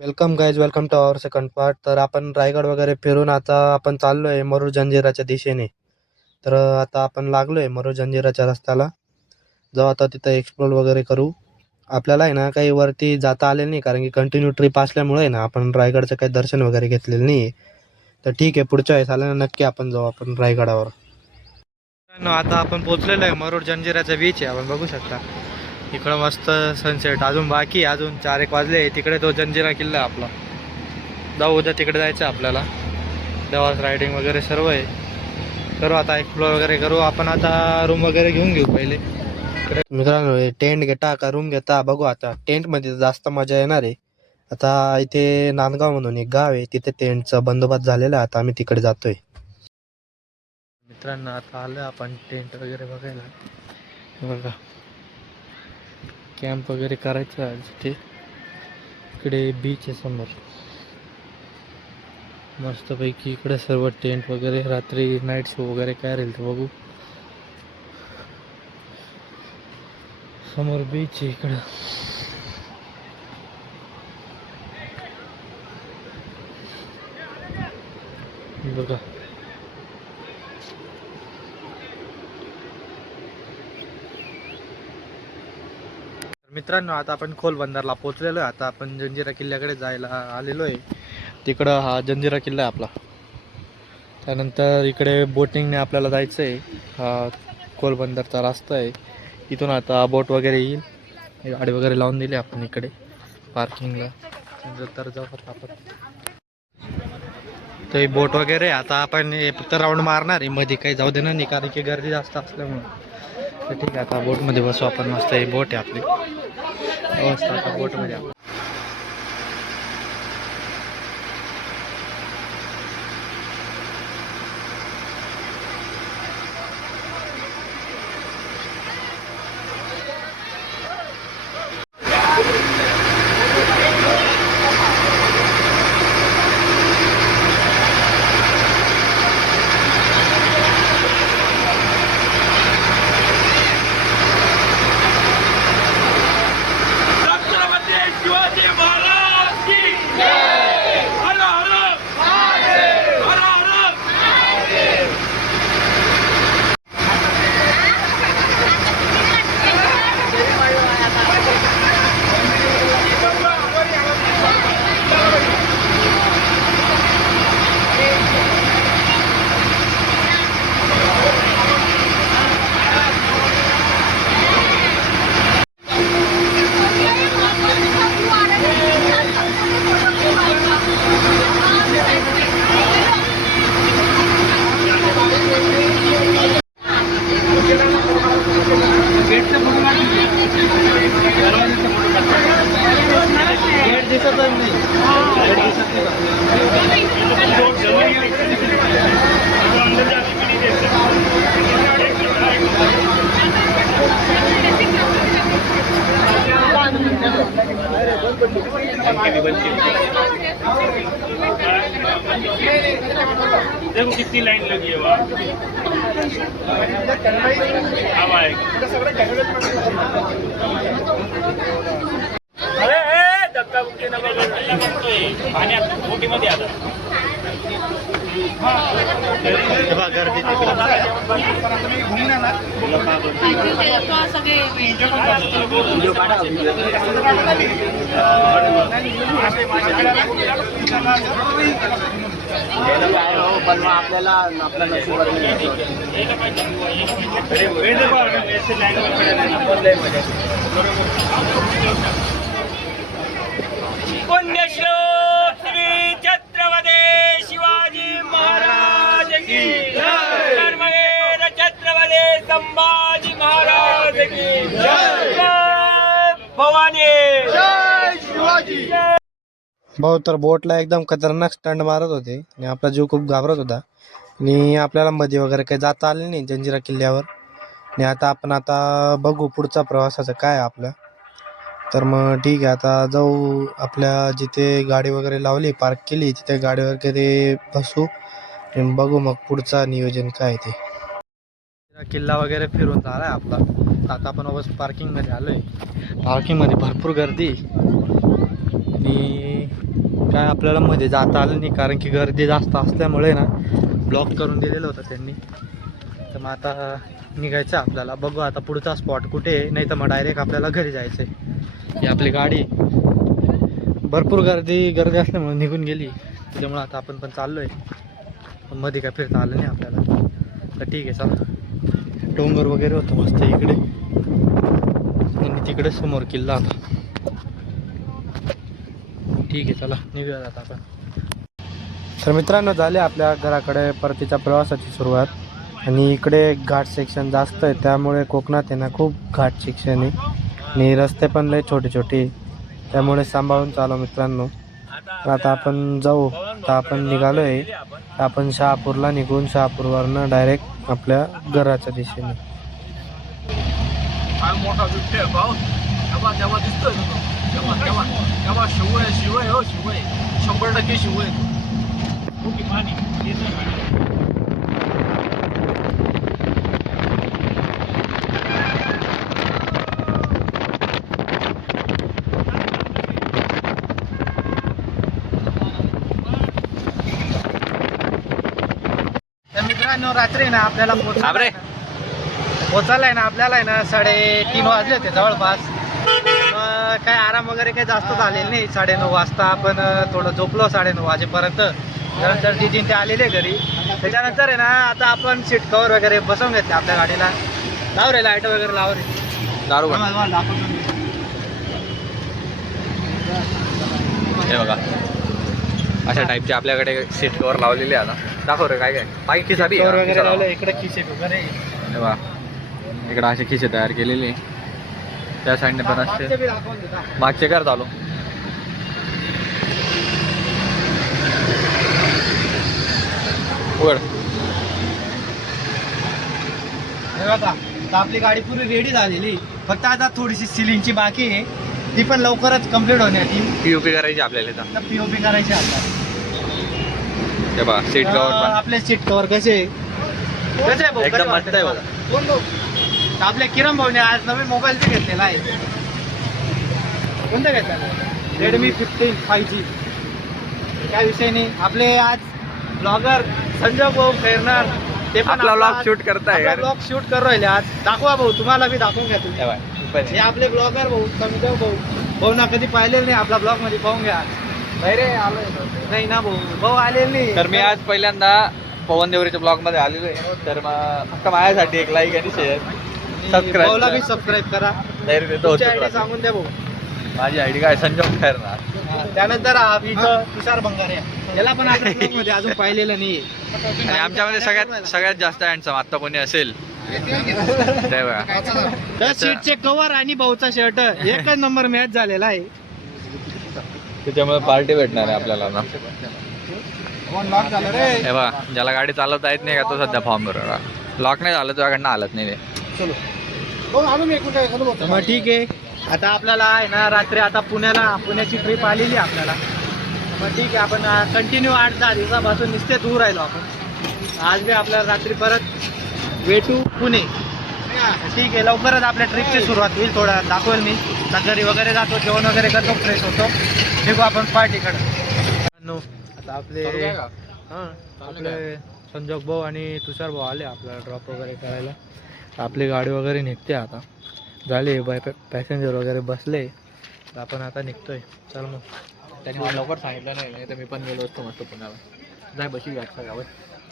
Welcome guys, welcome to our second part. तर आपण रायगड वगैरे फिरून आता आपण चाललोय मरूर जंजिराच्या दिशेने. तर आता आपण लागलोय मरूर जंजिराच्या रस्त्याला. जाऊ आता तिथं एक्सप्लोर वगैरे करू. आपल्याला आहे ना काही वरती जाता आले नाही, कारण की कंटिन्यू ट्रिप असल्यामुळे आहे ना आपण रायगडचं काही दर्शन वगैरे घेतलेलं नाही. तर ठीक आहे, पुढच्या वेळेस आलं ना नक्की आपण जाऊ आपण रायगडावर. आता आपण पोहोचलेलो आहे मरूर जंजिराचा बीच आहे, आपण बघू शकता. इकडं मस्त सनसेट अजून बाकी, अजून 4-1 वाजले. तिकडे तो जंजिरा किल्ला आहे आपला. जाऊ उद्या तिकडे जायचं आपल्याला. देवास रायडिंग वगैरे सर्व आहे. करू आता एक्सप्लोर वगैरे करू. आपण आता रूम वगैरे घेऊन घेऊ पहिले. मित्रांनो, टेंट घेता का रूम घेता बघू. आता टेंटमध्ये जास्त मजा येणार आहे. आता इथे नांदगाव म्हणून एक गाव आहे, तिथे टेंटचा बंदोबस्त झालेला आहे. आता आम्ही तिकडे जातोय. मित्रांनो, आता आलं आपण टेंट वगैरे बघायला. बघा, कॅम्प वगैरे करायचं आज इथे. इकडे बीच आहे समोर मस्तपैकी. इकडे सर्व टेंट वगैरे, रात्री नाईट शो वगैरे काय राहील ते बघू. समोर बीच आहे इकडं. बघा, मित्रांनो आता आपण खोलबंदरला पोहोचलेलो आहे. आता आपण जंजिरा किल्ल्याकडे जायला आलेलो आहे. तिकडं हा जंजिरा किल्ला आहे आपला. त्यानंतर इकडे बोटिंगने आपल्याला जायचं आहे. हा खोलबंदरचा रस्ता आहे. इथून आता बोट वगैरे येईल. गाडी वगैरे लावून दिली आपण इकडे पार्किंगला. तर जाऊ आता आपण. तर बोट वगैरे आता आपण फक्त राऊंड मारणार आहे, मध्ये काही जाऊ देणार नाही कारण की गर्दी जास्त असल्यामुळे. तर ठीक आहे, आता बोटमध्ये बसू आपण. मस्त ही बोट आहे आपली. मस्त आता बोटमध्ये आपण. देखो कितनी लाइन लगी है वहाँ। अब आएगा। अरे धक्का बुक्की न बघतोय पाण्यात बोटीमध्ये आला. गर्दी पण आपल्याला आपला नशीब पुण्यश्लोक श्री छत्रपती शिवाजी महाराज की जय. धर्मवीर छत्रपती संभाजी महाराज की जय. भवानी जय शिवाजी. भाऊ, तर बोटला एकदम खतरनाक स्टंट मारत होते आणि आपला जीव खूप घाबरत होता. आणि आपल्याला मध्ये वगैरे काही जाता आले नाही जंजिरा किल्ल्यावर. आणि आता आपण बघू पुढचा प्रवासाचं काय आहे आपल्या. तर मग ठीक आहे, आता जाऊ आपल्या जिथे गाडी वगैरे लावली, पार्क केली, तिथे गाडी वगैरे बसू आणि बघू मग पुढचा नियोजन काय ते. किल्ला वगैरे फिरून झाला आहे आपला. आता आपण वापस पार्किंगमध्ये आलो आहे. पार्किंगमध्ये भरपूर गर्दी आणि काय आपल्याला मध्ये जाता आलं नाही, कारण की गर्दी जास्त असल्यामुळे ना ब्लॉक करून दिलेलं होतं त्यांनी. तर मग आता निघायचं आपल्याला. बघू आता पुढचा स्पॉट कुठे आहे, नाही तर मग डायरेक्ट आपल्याला घरी जायचं आहे. ही आपली गाडी भरपूर गर्दी असल्यामुळे निघून गेली, त्याच्यामुळे आता आपण पण चाललो आहे. मध्ये काय फिरता आलं नाही आपल्याला. तर ठीक आहे चला. डोंगर वगैरे होतं मस्त इकडे आणि तिकडे समोर किल्ला होता. ठीक आहे चला निघूया आता आपण. तर मित्रांनो झाले आपल्या घराकडे परतीच्या प्रवासाची सुरुवात. आणि इकडे घाट सेक्शन जास्त आहे, त्यामुळे कोकणात आहे ना खूप घाट सेक्शन आहे आणि रस्ते पण लय छोटे छोटे, त्यामुळे सांभाळून चालव मित्रांनो. आता आपण जाऊ. आता आपण निघालो आहे. आपण शहापूरला निघून शहापूरवरनं डायरेक्ट आपल्या घराच्या दिशेने. मोठा बिबट्या भाऊ, तेव्हा दिसतोय तेव्हा शिव आहे हो, शिव आहे 100% शिव आहे. तर मित्रांनो रात्री ना आपल्याला पोचायला आहे ना आपल्याला आहे ना 3:30 वाजले होते जवळपास. काय आराम वगैरे काही जास्त झालेलं नाही. 9:30 वाजता आपण थोडं झोपलो 9:30 वाजेपर्यंत. त्यानंतर दिदीन ते आलेले घरी. त्याच्यानंतर आहे ना आता आपण सीट कवर वगैरे बसवून घेतले आपल्या गाडीला. लाव रे लाईट वगैरे लाव रे. हे बघा अशा टाईपचे आपल्याकडे सीट कवर लावलेले आता. दाखव रे काय काय बाईक खिसा बी कवर वगैरे लावलं. इकडे खिसे वगैरे हे बघा इकडे असे खिसे तयार केलेले. त्या साईडने पण असते. मागचे कर चालू. उघड. हे बघा आता आपली गाडी पुरी रेडी झालेली. फक्त आता थोडीशी सिलिंगची बाकी आहे, ती पण लवकरच कम्प्लीट होण्याची. पीओपी करायची आपल्याला इथं. पीओपी करायची आपल्याला. हे बघा सीट कवर पण आपले सीट कवर कसे भाऊ? एकदम कसे मस्त आहे भाऊ. कोण भाऊ? आपल्या किरण भाऊने आज नवीन मोबाईल बी घेतलेला आहे. कोणता घेतला? Redmi 15 5G. काय विषय नाही. आपले आज ब्लॉगर संजय भाऊ खैरनार ते पण आपला ब्लॉग शूट करताय का रे? ब्लॉग शूट करू राहिले आज. दाखवा भाऊ, तुम्हाला बी दाखवून घ्या तुम्ही. हे बघा. हे आपले ब्लॉगर भाऊ संजय भाऊ. भाऊ ना कधी पाहिलेलं नाही आपला ब्लॉग मध्ये, पाहून घ्या. नाही रे आलोय नाही ना भाऊ. भाऊ आलेले नाही. तर मी आज पहिल्यांदा पवन देवरीच्या ब्लॉग मध्ये आलेलो आहे. तर मग फक्त माझ्यासाठी एक लाईक आणि शेअर भाऊला बी सबस्क्राईब करा. देतो. आयडी सांगून द्या भाऊ. माझी आयडी काय संजय खैरनार. त्यानंतर इथं तुषार बंगारे, याला पण आपण vlog मध्ये अजून पाहिलेलं नाही. आणि आमच्यामध्ये सगळ्यात जास्त हँडसम आता कोणी असेल ते बघा. तर सीटचे कव्हर आणि भाऊचा शर्ट एकच नंबर मॅच झालेला आहे. त्याच्यामुळे पार्टी भेटणार आहे आपल्याला ना. झालं रे. हे बघा ज्याला गाडी चालवता येत नाही का तो सध्या फॉर्म भरला. लॉक नाही झालं तुझ्याकडनं हालत नाही ते. मग ठीक आहे. आता आपल्याला आहे ना रात्री आता पुण्याची ट्रिप आलेली आहे आपल्याला. मग ठीक आहे आपण कंटिन्यू 8-10 दिवसापासून नुसते दूर राहिलो आपण. आज बी आपल्याला रात्री परत वे टू पुणे. ठीक आहे लवकरच आपल्या ट्रिपची सुरुवात होईल. थोडा दाखवेल मी. घरी वगैरे जातो, जेवण वगैरे करतो, फ्रेश होतो, निघू आपण पार्टीकडे. आता आपले संजोग भाऊ आणि तुषार भाऊ आले आपल्याला ड्रॉप वगैरे करायला. आपली गाडी वगैरे निघते आता. झाले पॅसेंजर वगैरे बसले. तर आपण आता निघतोय. चल मग. त्यांनी लवकर सांगितलं नाही तर मी पण गेलो असतो मस्त पुण्याला. जाय बशी घ्यायचा गावात.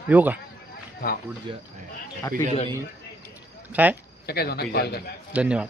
येऊ का? हा हॅपी जर्नी. काय काय धन्यवाद.